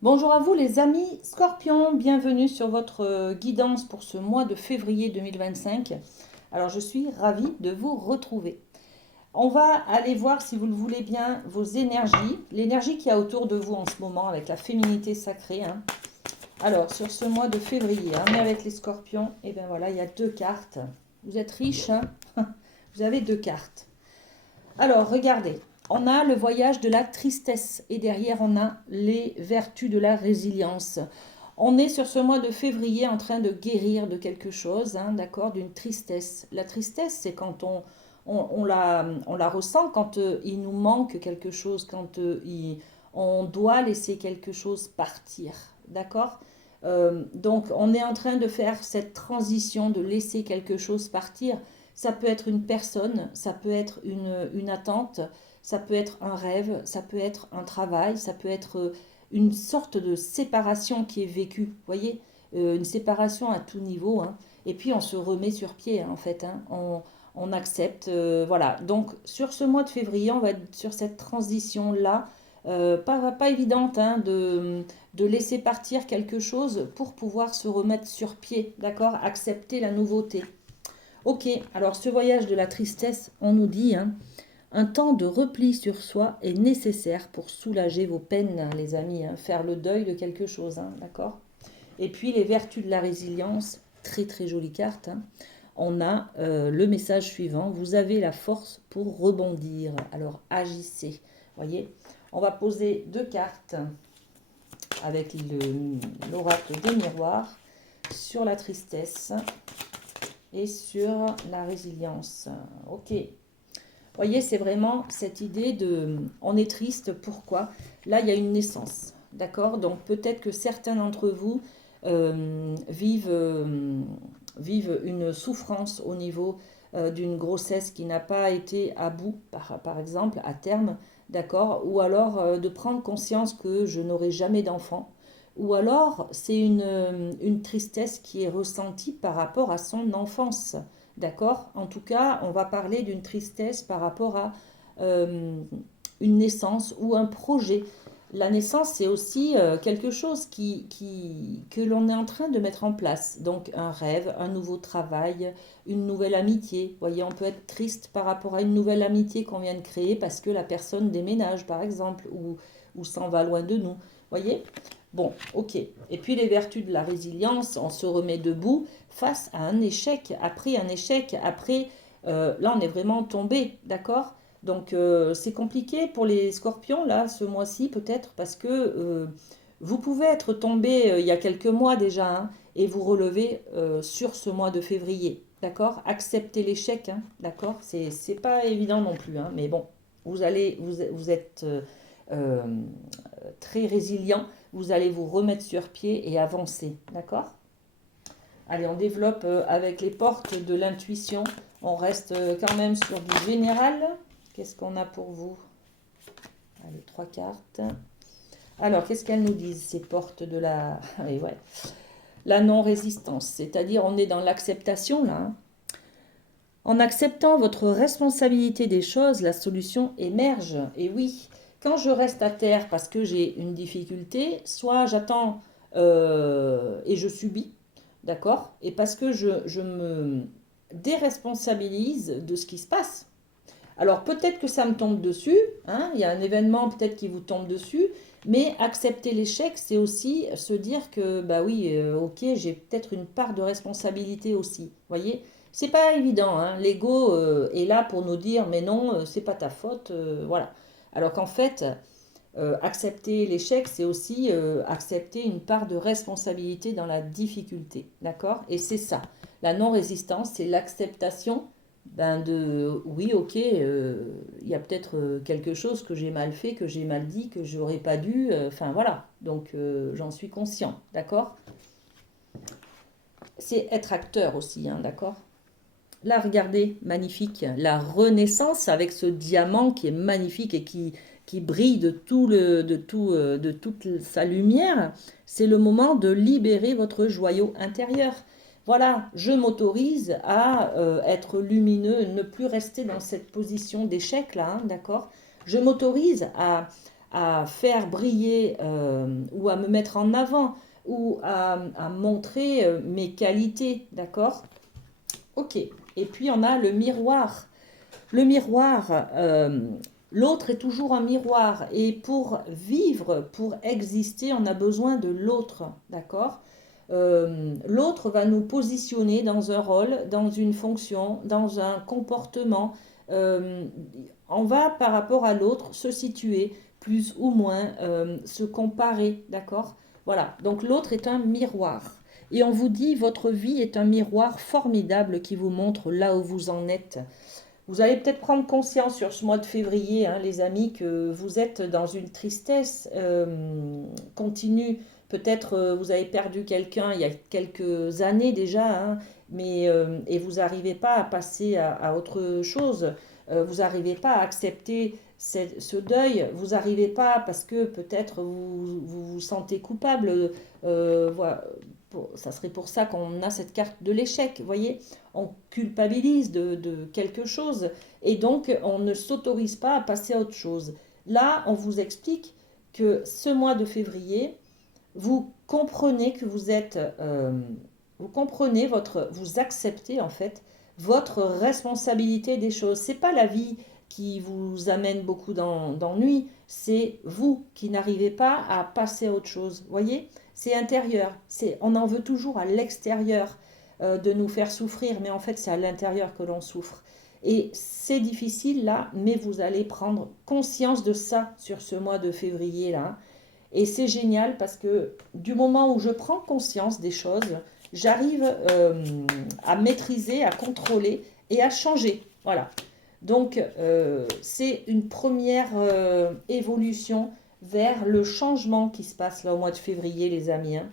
Bonjour à vous les amis Scorpions, bienvenue sur votre guidance pour ce mois de février 2025. Alors je suis ravie de vous retrouver. On va aller voir, si vous le voulez bien, vos énergies, l'énergie qu'il y a autour de vous en ce moment avec la féminité sacrée, hein. Alors sur ce mois de février, on est avec les Scorpions, et bien voilà, il y a deux cartes. Vous êtes riches, hein. Vous avez deux cartes. Alors, regardez, on a le voyage de la tristesse et derrière, on a les vertus de la résilience. On est sur ce mois de février en train de guérir de quelque chose, hein, d'accord, d'une tristesse. La tristesse, c'est quand on la ressent quand il nous manque quelque chose, quand on doit laisser quelque chose partir, d'accord. Donc, on est en train de faire cette transition de laisser quelque chose partir. Ça peut être une personne, ça peut être une attente, ça peut être un rêve, ça peut être un travail, ça peut être une sorte de séparation qui est vécue, vous voyez. Une séparation à tout niveau, hein. Et puis on se remet sur pied, hein, en fait, hein. On accepte, voilà. Donc sur ce mois de février, on va être sur cette transition-là, pas évidente, hein, de laisser partir quelque chose pour pouvoir se remettre sur pied, d'accord. Accepter la nouveauté. Ok, alors ce voyage de la tristesse, on nous dit, hein, un temps de repli sur soi est nécessaire pour soulager vos peines, hein, les amis, hein, faire le deuil de quelque chose, hein, d'accord. Et puis les vertus de la résilience, très très jolie carte, hein. On a le message suivant, vous avez la force pour rebondir, alors agissez, voyez. On va poser deux cartes avec l'oracle des miroirs sur la tristesse et sur la résilience. Ok. Vous voyez, c'est vraiment cette idée de... On est triste, pourquoi? Là, il y a une naissance, d'accord. Donc peut-être que certains d'entre vous vivent une souffrance au niveau d'une grossesse qui n'a pas été à bout, par exemple, à terme, d'accord. Ou alors de prendre conscience que je n'aurai jamais d'enfant. Ou alors c'est une tristesse qui est ressentie par rapport à son enfance. D'accord. En tout cas, on va parler d'une tristesse par rapport à euh, une naissance ou un projet. La naissance, c'est aussi quelque chose que l'on est en train de mettre en place. Donc un rêve, un nouveau travail, une nouvelle amitié. Vous voyez, on peut être triste par rapport à une nouvelle amitié qu'on vient de créer parce que la personne déménage, par exemple, ou s'en va loin de nous. Vous voyez. Bon, ok. Et puis les vertus de la résilience, on se remet debout face à un échec, après, là on est vraiment tombé, d'accord. Donc c'est compliqué pour les scorpions, là, ce mois-ci peut-être, parce que vous pouvez être tombé il y a quelques mois déjà, hein, et vous relever sur ce mois de février, d'accord. Accepter l'échec, hein, d'accord, c'est pas évident non plus, hein, mais bon, vous êtes euh, très résilient, vous allez vous remettre sur pied et avancer, d'accord. Allez, on développe avec les portes de l'intuition. On reste quand même sur du général. Qu'est-ce qu'on a pour vous? Allez, trois cartes. Alors, qu'est-ce qu'elles nous disent, ces portes de la... Allez, ouais. La non-résistance, c'est-à-dire on est dans l'acceptation, là, hein. En acceptant votre responsabilité des choses, la solution émerge. Et oui, quand je reste à terre parce que j'ai une difficulté, soit j'attends et je subis, d'accord. Et parce que je me déresponsabilise de ce qui se passe. Alors peut-être que ça me tombe dessus, hein, il y a un événement peut-être qui vous tombe dessus, mais accepter l'échec, c'est aussi se dire que, bah oui, ok, j'ai peut-être une part de responsabilité aussi. Vous voyez, c'est pas évident, hein. L'ego est là pour nous dire, mais non, c'est pas ta faute, voilà. Alors qu'en fait, accepter l'échec, c'est aussi accepter une part de responsabilité dans la difficulté, d'accord. Et c'est ça, la non-résistance, c'est l'acceptation ben de oui, ok, il y a peut-être quelque chose que j'ai mal fait, que j'ai mal dit, que j'aurais pas dû, enfin voilà, donc j'en suis conscient, d'accord. C'est être acteur aussi, hein, d'accord. Là, regardez, magnifique, la renaissance avec ce diamant qui est magnifique et qui brille de toute sa lumière. C'est le moment de libérer votre joyau intérieur. Voilà, je m'autorise à être lumineux, ne plus rester dans cette position d'échec là, hein, d'accord. Je m'autorise à faire briller ou à me mettre en avant ou à montrer mes qualités, d'accord? Ok. Et puis on a le miroir. Le miroir, l'autre est toujours un miroir. Et pour vivre, pour exister, on a besoin de l'autre, d'accord? L'autre va nous positionner dans un rôle, dans une fonction, dans un comportement. Euh, on va par rapport à l'autre se situer plus ou moins, se comparer, d'accord? Voilà, donc l'autre est un miroir. Et on vous dit, votre vie est un miroir formidable qui vous montre là où vous en êtes. Vous allez peut-être prendre conscience sur ce mois de février, hein, les amis, que vous êtes dans une tristesse continue. Peut-être vous avez perdu quelqu'un il y a quelques années déjà, hein, mais, et vous n'arrivez pas à passer à autre chose. Vous n'arrivez pas à accepter ce deuil. Vous n'arrivez pas parce que peut-être vous sentez coupable. Voilà. Ça serait pour ça qu'on a cette carte de l'échec, vous voyez, on culpabilise de quelque chose et donc on ne s'autorise pas à passer à autre chose. Là, on vous explique que ce mois de février, vous comprenez que vous êtes, vous comprenez vous acceptez en fait votre responsabilité des choses. C'est pas la vie qui vous amène beaucoup d'ennuis, c'est vous qui n'arrivez pas à passer à autre chose. Voyez, c'est intérieur. On en veut toujours à l'extérieur de nous faire souffrir, mais en fait c'est à l'intérieur que l'on souffre. Et c'est difficile là, mais vous allez prendre conscience de ça sur ce mois de février là. Et c'est génial parce que du moment où je prends conscience des choses, j'arrive à maîtriser, à contrôler et à changer. Voilà. Donc, c'est une première évolution vers le changement qui se passe là au mois de février, les amis, hein.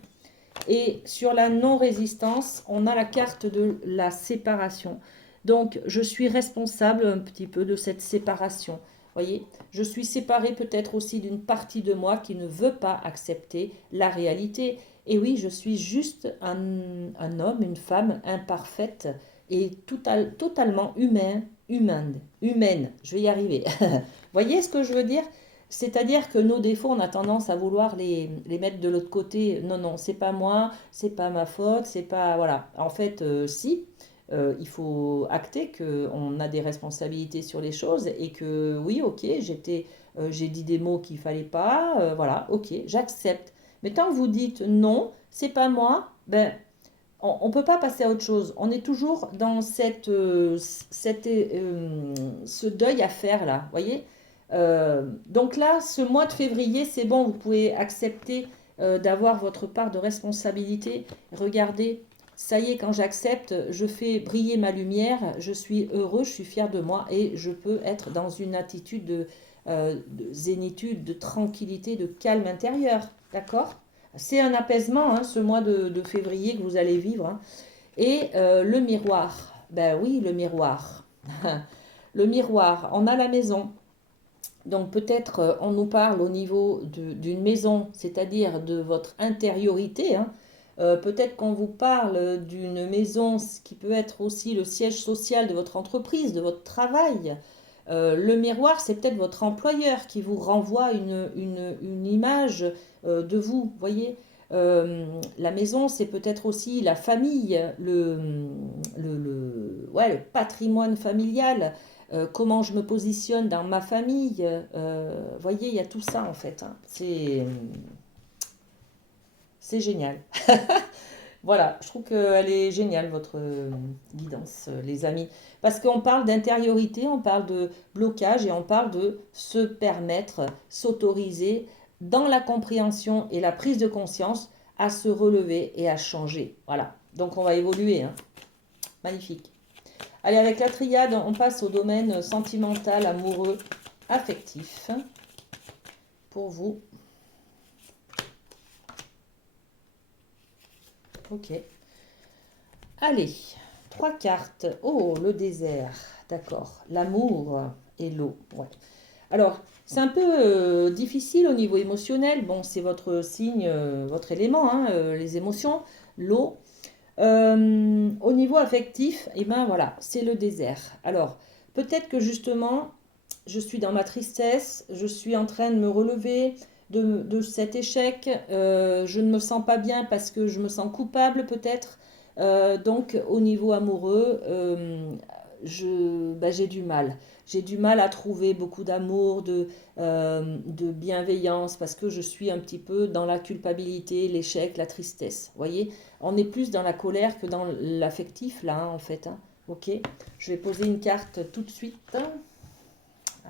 Et sur la non-résistance, on a la carte de la séparation. Donc, je suis responsable un petit peu de cette séparation. Voyez, je suis séparée peut-être aussi d'une partie de moi qui ne veut pas accepter la réalité. Et oui, je suis juste un homme, une femme imparfaite et totalement humaine. Je vais y arriver. Voyez ce que je veux dire? C'est-à-dire que nos défauts, on a tendance à vouloir les mettre de l'autre côté. Non, non, c'est pas moi, c'est pas ma faute, c'est pas... Voilà. En fait, si, il faut acter qu'on a des responsabilités sur les choses et que oui, ok, j'ai dit des mots qu'il fallait pas, voilà, ok, j'accepte. Mais tant que vous dites non, c'est pas moi, ben, on ne peut pas passer à autre chose. On est toujours dans ce deuil à faire là, voyez. Donc là, ce mois de février, c'est bon, vous pouvez accepter d'avoir votre part de responsabilité. Regardez, ça y est, quand j'accepte, je fais briller ma lumière, je suis heureux, je suis fier de moi et je peux être dans une attitude de zénitude, de tranquillité, de calme intérieur. D'accord? C'est un apaisement, hein, ce mois de février que vous allez vivre, hein. Et le miroir, ben oui, le miroir. Le miroir, on a la maison. Donc peut-être on nous parle au niveau d'une maison, c'est-à-dire de votre intériorité, hein. Peut-être qu'on vous parle d'une maison qui peut être aussi le siège social de votre entreprise, de votre travail. Le miroir, c'est peut-être votre employeur qui vous renvoie une image de vous, voyez. La maison, c'est peut-être aussi la famille, ouais, le patrimoine familial, comment je me positionne dans ma famille. Voyez, il y a tout ça en fait, hein. C'est génial. Voilà, je trouve qu'elle est géniale, votre guidance, les amis. Parce qu'on parle d'intériorité, on parle de blocage et on parle de se permettre, s'autoriser dans la compréhension et la prise de conscience à se relever et à changer. Voilà, donc on va évoluer, hein. Magnifique. Allez, avec la triade, on passe au domaine sentimental, amoureux, affectif. Pour vous. Ok. Allez, trois cartes. Oh, le désert. D'accord. L'amour et l'eau. Ouais. Alors, c'est un peu difficile au niveau émotionnel. Bon, c'est votre signe, votre élément, hein, les émotions, l'eau. Au niveau affectif, eh ben voilà, c'est le désert. Alors, peut-être que justement, je suis dans ma tristesse, je suis en train de me relever de cet échec, je ne me sens pas bien parce que je me sens coupable peut-être. Donc au niveau amoureux, j'ai du mal. J'ai du mal à trouver beaucoup d'amour, de bienveillance, parce que je suis un petit peu dans la culpabilité, l'échec, la tristesse. Vous voyez, on est plus dans la colère que dans l'affectif, là, hein, en fait. Hein. Ok, je vais poser une carte tout de suite.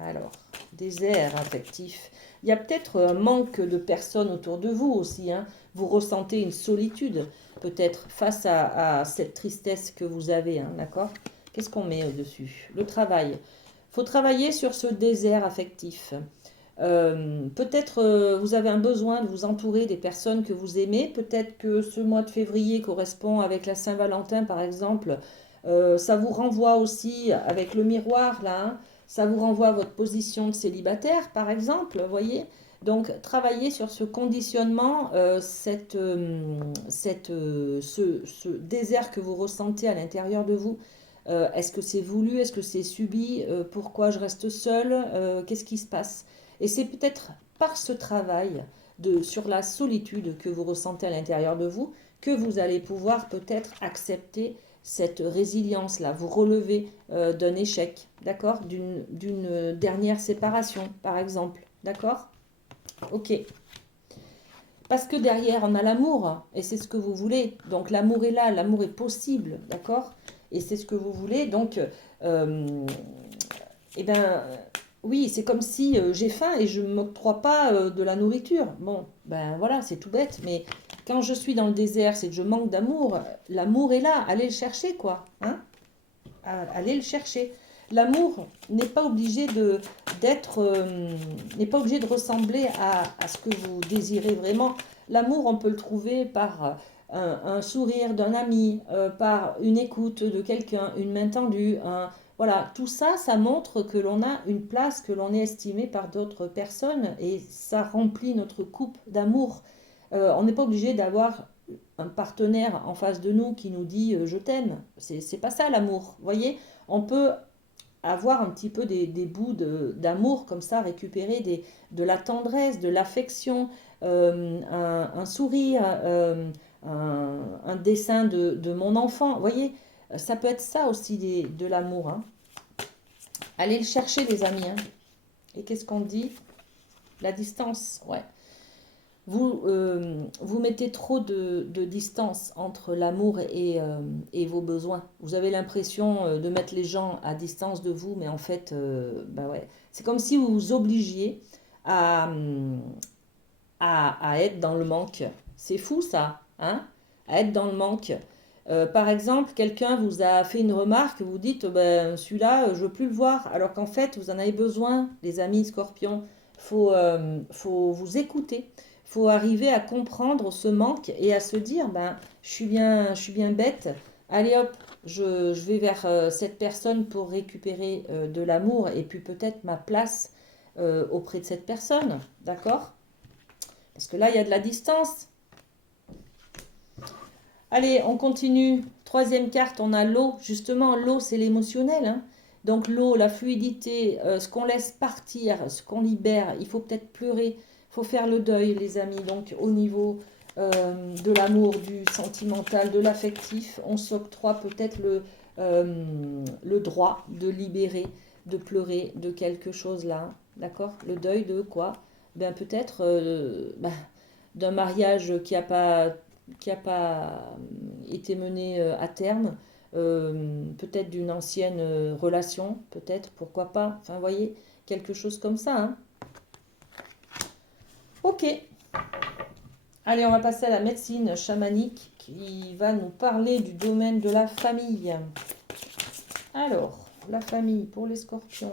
Alors, désert affectif. Il y a peut-être un manque de personnes autour de vous aussi. Hein. Vous ressentez une solitude, peut-être, face à cette tristesse que vous avez. Hein, d'accord? Qu'est-ce qu'on met au-dessus? Le travail. Il faut travailler sur ce désert affectif. Peut-être vous avez un besoin de vous entourer des personnes que vous aimez. Peut-être que ce mois de février correspond avec la Saint-Valentin, par exemple. Ça vous renvoie aussi avec le miroir, là. Hein, ça vous renvoie à votre position de célibataire, par exemple, vous voyez. Donc, travaillez sur ce conditionnement, ce désert que vous ressentez à l'intérieur de vous. Est-ce que c'est voulu? Est-ce que c'est subi? Pourquoi je reste seule? Qu'est-ce qui se passe? Et c'est peut-être par ce travail sur la solitude que vous ressentez à l'intérieur de vous que vous allez pouvoir peut-être accepter cette résilience-là, vous relever d'un échec, d'accord? D'une dernière séparation, par exemple, d'accord? Ok. Parce que derrière, on a l'amour, et c'est ce que vous voulez. Donc l'amour est là, l'amour est possible, d'accord? Et c'est ce que vous voulez. Donc, eh ben, oui, c'est comme si j'ai faim et je ne m'octroie pas de la nourriture. Bon, ben voilà, c'est tout bête. Mais quand je suis dans le désert, c'est que je manque d'amour. L'amour est là, allez le chercher, quoi. Hein? Allez le chercher. L'amour n'est pas obligé n'est pas obligé de ressembler à ce que vous désirez vraiment. L'amour, on peut le trouver par un sourire d'un ami, par une écoute de quelqu'un, une main tendue. Voilà, tout ça, ça montre que l'on a une place, que l'on est estimé par d'autres personnes et ça remplit notre coupe d'amour. On n'est pas obligé d'avoir un partenaire en face de nous qui nous dit je t'aime. C'est pas ça l'amour. Vous voyez, on peut avoir un petit peu des bouts d'amour comme ça, récupérer de la tendresse, de l'affection, un sourire, un dessin de mon enfant. Vous voyez, ça peut être ça aussi de l'amour. Hein. Allez le chercher, les amis. Hein. Et qu'est-ce qu'on dit? La distance, ouais. Vous mettez trop de distance entre l'amour et vos besoins. Vous avez l'impression de mettre les gens à distance de vous, mais en fait, bah ouais, c'est comme si vous vous obligiez à, à être dans le manque. C'est fou ça, hein? À être dans le manque. Par exemple, quelqu'un vous a fait une remarque, vous dites, ben, celui-là, je veux plus le voir, alors qu'en fait, vous en avez besoin, les amis scorpions. Faut vous écouter. Il faut arriver à comprendre ce manque et à se dire, ben, je suis bien bête. Allez hop, je vais vers cette personne pour récupérer de l'amour et puis peut-être ma place auprès de cette personne. D'accord? Parce que là, il y a de la distance. Allez, on continue. Troisième carte, on a l'eau. Justement, l'eau, c'est l'émotionnel. Hein. Donc l'eau, la fluidité, ce qu'on laisse partir, ce qu'on libère. Il faut peut-être pleurer. Il faut faire le deuil, les amis. Donc au niveau de l'amour, du sentimental, de l'affectif, on s'octroie peut-être le droit de libérer, de pleurer de quelque chose là. D'accord? Le deuil de quoi? Ben, peut-être d'un mariage qui a pas été mené à terme, peut-être d'une ancienne relation, peut-être, pourquoi pas, enfin, vous voyez, quelque chose comme ça. Hein. Ok, allez, on va passer à la médecine chamanique qui va nous parler du domaine de la famille. Alors, la famille pour les scorpions.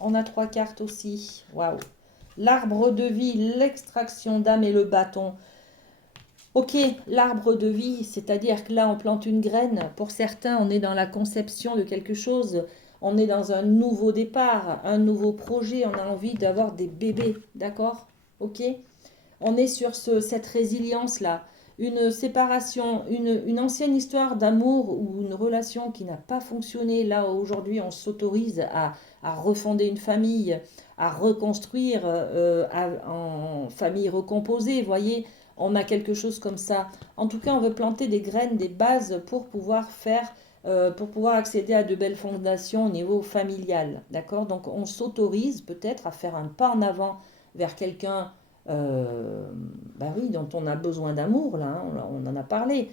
On a 3 cartes aussi, waouh. L'arbre de vie, l'extraction d'âme et le bâton. Ok, l'arbre de vie, c'est-à-dire que là, on plante une graine. Pour certains, on est dans la conception de quelque chose. On est dans un nouveau départ, un nouveau projet. On a envie d'avoir des bébés, d'accord? Ok? On est sur cette résilience-là. une séparation, une ancienne histoire d'amour ou une relation qui n'a pas fonctionné. Là, aujourd'hui, on s'autorise à refonder une famille, à reconstruire en famille recomposée. Vous voyez, on a quelque chose comme ça. En tout cas, on veut planter des graines, des bases pour pouvoir faire, pour pouvoir accéder à de belles fondations au niveau familial. D'accord? Donc, on s'autorise peut-être à faire un pas en avant vers quelqu'un euh, bah oui, dont on a besoin d'amour, là, hein, on en a parlé.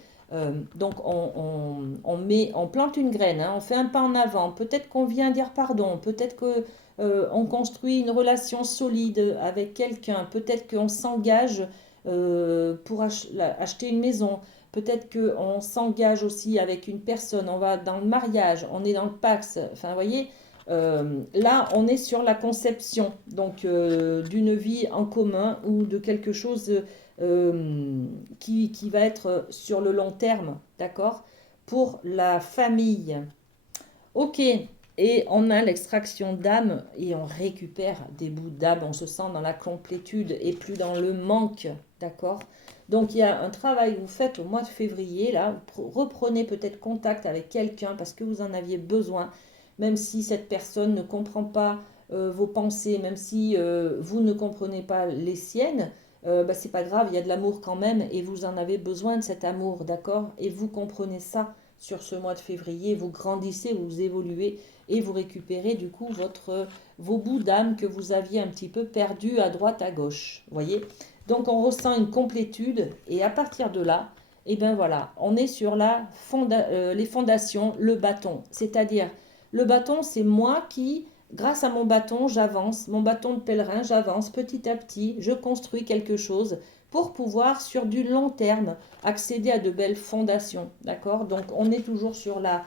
Donc on plante une graine, hein, on fait un pas en avant. Peut-être qu'on vient dire pardon, peut-être que on construit une relation solide avec quelqu'un, peut-être qu'on s'engage pour acheter une maison, peut-être qu'on s'engage aussi avec une personne, on va dans le mariage, on est dans le Pacs, enfin vous voyez, là, on est sur la conception donc d'une vie en commun ou de quelque chose qui va être sur le long terme, d'accord? Pour la famille. Ok, et on a l'extraction d'âme et on récupère des bouts d'âme, on se sent dans la complétude et plus dans le manque, d'accord? Donc il y a un travail que vous faites au mois de février, là, vous reprenez peut-être contact avec quelqu'un parce que vous en aviez besoin, même si cette personne ne comprend pas vos pensées, même si vous ne comprenez pas les siennes, bah, c'est pas grave, il y a de l'amour quand même et vous en avez besoin de cet amour, d'accord? Et vous comprenez ça sur ce mois de février, vous grandissez, vous évoluez et vous récupérez du coup vos bouts d'âme que vous aviez un petit peu perdus à droite, à gauche. Voyez? Donc on ressent une complétude et à partir de là, et ben voilà, on est sur les fondations, le bâton. C'est-à-dire, le bâton, c'est moi qui, grâce à mon bâton, j'avance, mon bâton de pèlerin, j'avance petit à petit, je construis quelque chose pour pouvoir, sur du long terme, accéder à de belles fondations. D'accord? Donc, on est toujours sur la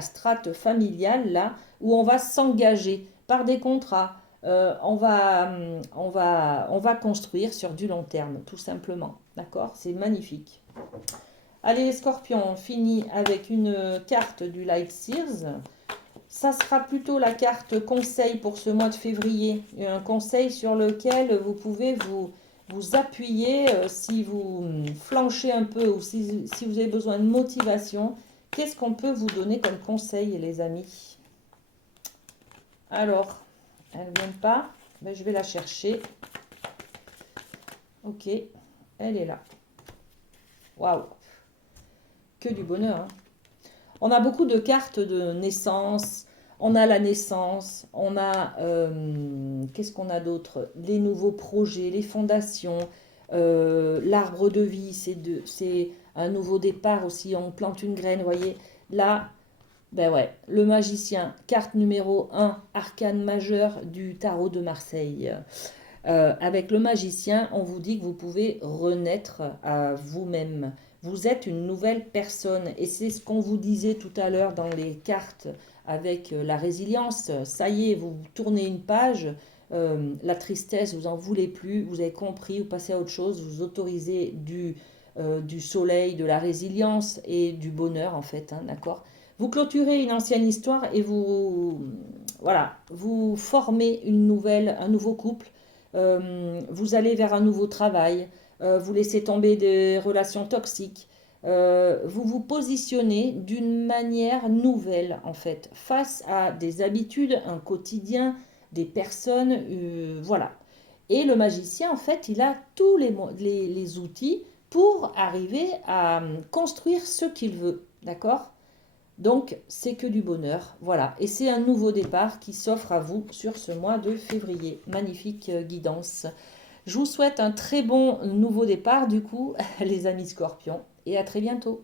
strate familiale, là, où on va s'engager par des contrats. On va construire sur du long terme, tout simplement. D'accord? C'est magnifique. Allez, les scorpions, on finit avec une carte du Light Sears. Ça sera plutôt la carte conseil pour ce mois de février. Un conseil sur lequel vous pouvez vous appuyer si vous flanchez un peu ou si vous avez besoin de motivation. Qu'est-ce qu'on peut vous donner comme conseil, les amis? Alors, elle ne vient pas. Ben, je vais la chercher. Ok, elle est là. Waouh, que du bonheur, hein. On a beaucoup de cartes de naissance. On a la naissance, on a, qu'est-ce qu'on a d'autre? Les nouveaux projets, les fondations, l'arbre de vie, c'est un nouveau départ aussi, on plante une graine, vous voyez. Là, ben ouais, le magicien, carte numéro 1, arcane majeur du tarot de Marseille. Avec le magicien, on vous dit que vous pouvez renaître à vous-même. Vous êtes une nouvelle personne. Et c'est ce qu'on vous disait tout à l'heure dans les cartes avec la résilience. Ça y est, vous tournez une page. La tristesse, vous n'en voulez plus. Vous avez compris, vous passez à autre chose. Vous autorisez du soleil, de la résilience et du bonheur, en fait. Hein, d'accord? Vous clôturez une ancienne histoire et voilà, vous formez un nouveau couple. Vous allez vers un nouveau travail, vous laissez tomber des relations toxiques, vous vous positionnez d'une manière nouvelle en fait, face à des habitudes, un quotidien, des personnes, voilà. Et le magicien en fait, il a tous les outils pour arriver à construire ce qu'il veut, d'accord? Donc, c'est que du bonheur. Voilà. Et c'est un nouveau départ qui s'offre à vous sur ce mois de février. Magnifique guidance. Je vous souhaite un très bon nouveau départ, du coup, les amis scorpions. Et à très bientôt.